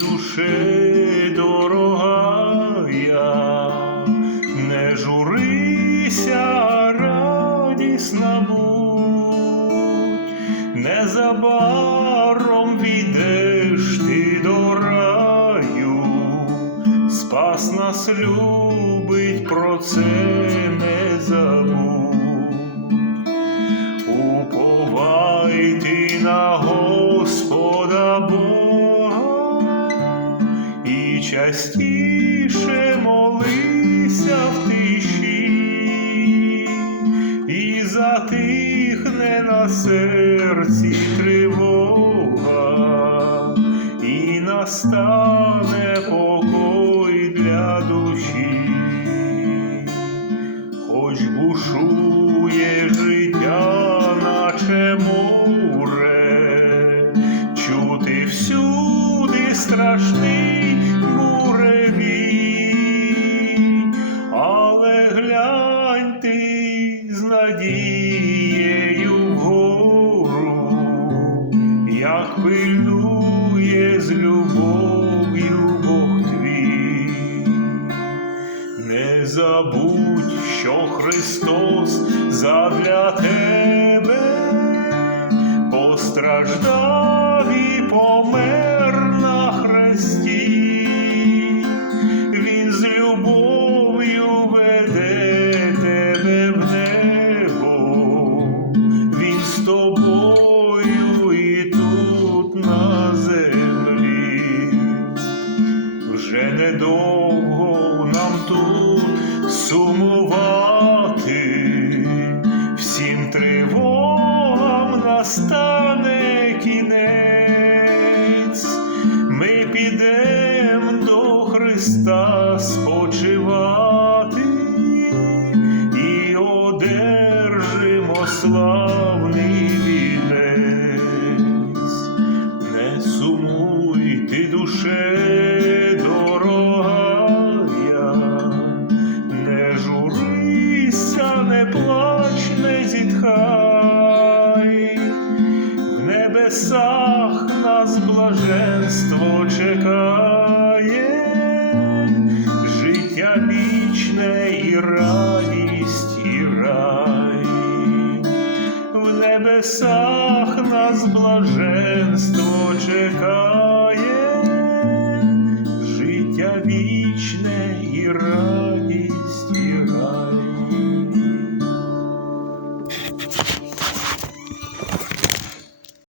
душе дорогая, не журися, радісна будь, незабаром війдеш ти до раю, спас нас любить, про це не забудь. Уповайте на частіше молися в тиші, і затихне на серці тривога, і настане покой для душі. Хоч бушує життя, наче море, чути всюди страшний надією вгору, як пильнує з любов'ю Бог твій. Не забудь, що Христос задля тебе постраждав Вже недовго нам тут сумувати, всім тривогам не зітхай, в небесах нас блаженство чекає, життя вічне і радість, і рай. В небесах нас блаженство чекає,